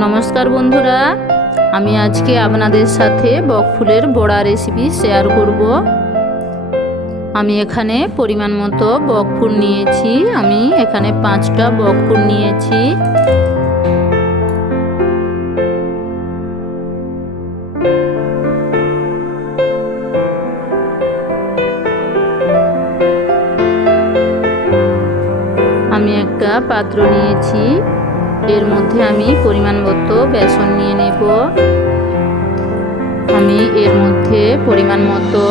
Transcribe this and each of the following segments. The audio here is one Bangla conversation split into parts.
নমস্কার বন্ধুরা, আমি আজকে আপনাদের সাথে বকফুলের বড়া রেসিপি শেয়ার করব। আমি এখানে পরিমাণ মতো বকফুল নিয়েছি, আমি এখানে পাঁচটা বকফুল নিয়েছি। আমি একটা পাত্র নিয়েছি। এর মধ্যে আমি পরিমাণ মতো বেসন নিয়ে নেব। আমি এর মধ্যে পরিমাণ মতো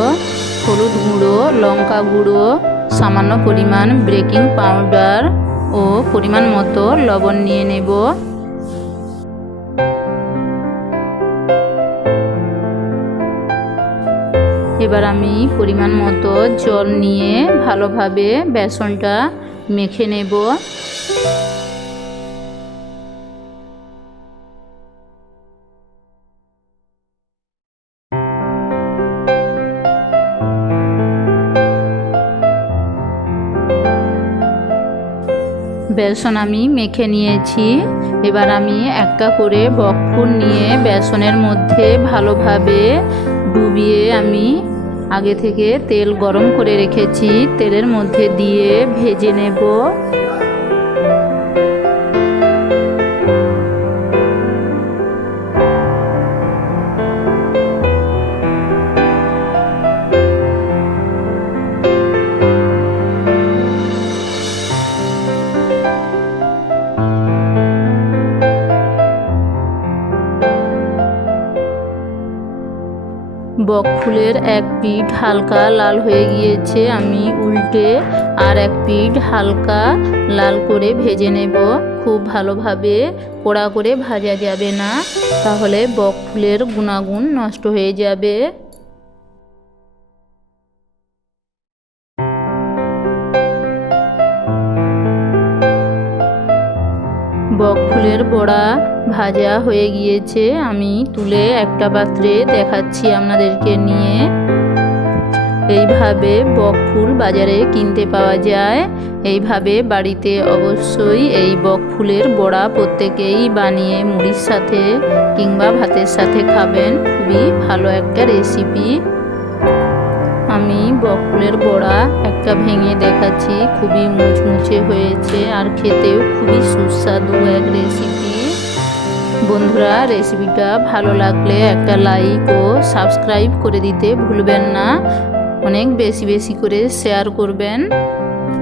হলুদ গুঁড়ো, লঙ্কা গুঁড়ো, সামান্য পরিমাণ বেকিং পাউডার ও পরিমাণ মতো লবণ নিয়ে নেব। এবার আমি পরিমাণ মতো জল নিয়ে ভালোভাবে বেসনটা মেখে নেব। বেসন আমি মেখে নিয়েছি। এবার আমি একটা করে বকফুল নিয়ে বেসনের মধ্যে ভালোভাবে ডুবিয়ে আমি আগে থেকে তেল গরম করে রেখেছি। তেলের মধ্যে দিয়ে ভেজে নেব। বকফুলের এক পিঠ হালকা লাল হয়ে গিয়েছে, আমি উল্টে আর এক পিঠ হালকা লাল করে ভেজে নেব। খুব ভালোভাবে পোড়া করে ভাজা যাবে না, তাহলে বক ফুলের গুণাগুণ নষ্ট হয়ে যাবে। বকফুলের বড়া ভাজা হয়ে গিয়েছে। আমি তুলে একটা পাত্রে দেখাচ্ছি আপনাদেরকে নিয়ে। এইভাবে বকফুল বাজারে কিনতে পাওয়া যায়। এইভাবে বাড়িতে অবশ্যই এই বকফুলের বড়া প্রত্যেকেই বানিয়ে মুড়ির সাথে কিংবা ভাতের সাথে খাবেন। খুবই ভালো একটা রেসিপি। আমি বকফুলের বড়া একটা ভেঙে দেখাচ্ছি, খুবই মুচমুচে হয়েছে আর খেতেও খুবই সুস্বাদু এক রেসিপি বন্ধুরা রেসিপিটা ভালো লাগলে একটা লাইক ও সাবস্ক্রাইব করে দিতে ভুলবেন না। অনেক বেশি বেশি করে শেয়ার করবেন।